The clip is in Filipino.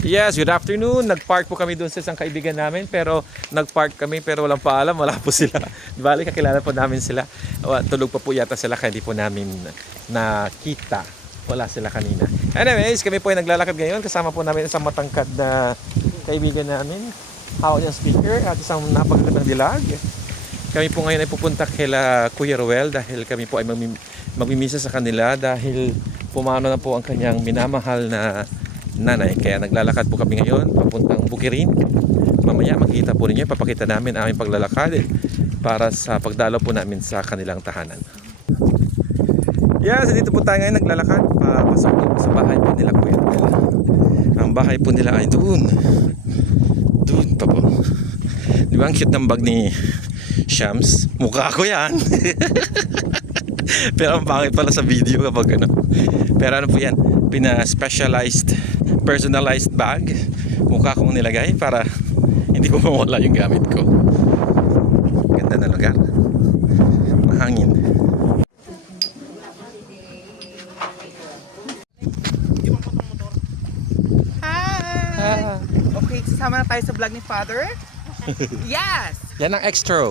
Yes, good afternoon. Nag-park po kami doon sa isang kaibigan namin pero nag-park kami pero walang paalam, wala po sila. Di bali, kakilala po namin sila. Tulog pa po yata sila kaya hindi po namin nakita. Wala sila kanina. Anyways, kami po ay naglalakad ngayon. Kasama po namin isang matangkad na kaibigan namin. Hawak niyang speaker at isang napagandang dilag. Kami po ngayon ay pupunta kila Kuya Ruel dahil kami po ay magmimisa sa kanila dahil pumano na po ang kanyang minamahal na nanay. Kaya naglalakad po kami ngayon papuntang Bukirin. Mamaya makikita po ninyo, papakita namin aming paglalakad para sa pagdalaw po namin sa kanilang tahanan. Yes, dito po tayo ngayon naglalakad papasok po sa bahay po nila Kuya Ruel. Ang bahay po nila ay doon pa po. Di ba ang cute ng bag ni Shams? Mukha ko yan. Pero ang pangit pala sa video kapag ano. Pero ano po yan, pina-specialized, personalized bag. Mukha kong nilagay para hindi po mawala yung gamit ko. Ganda na lugar. Mahangin. Hi! Okay, sasama na tayo sa vlog ni Father. Yes! Yan ang extra.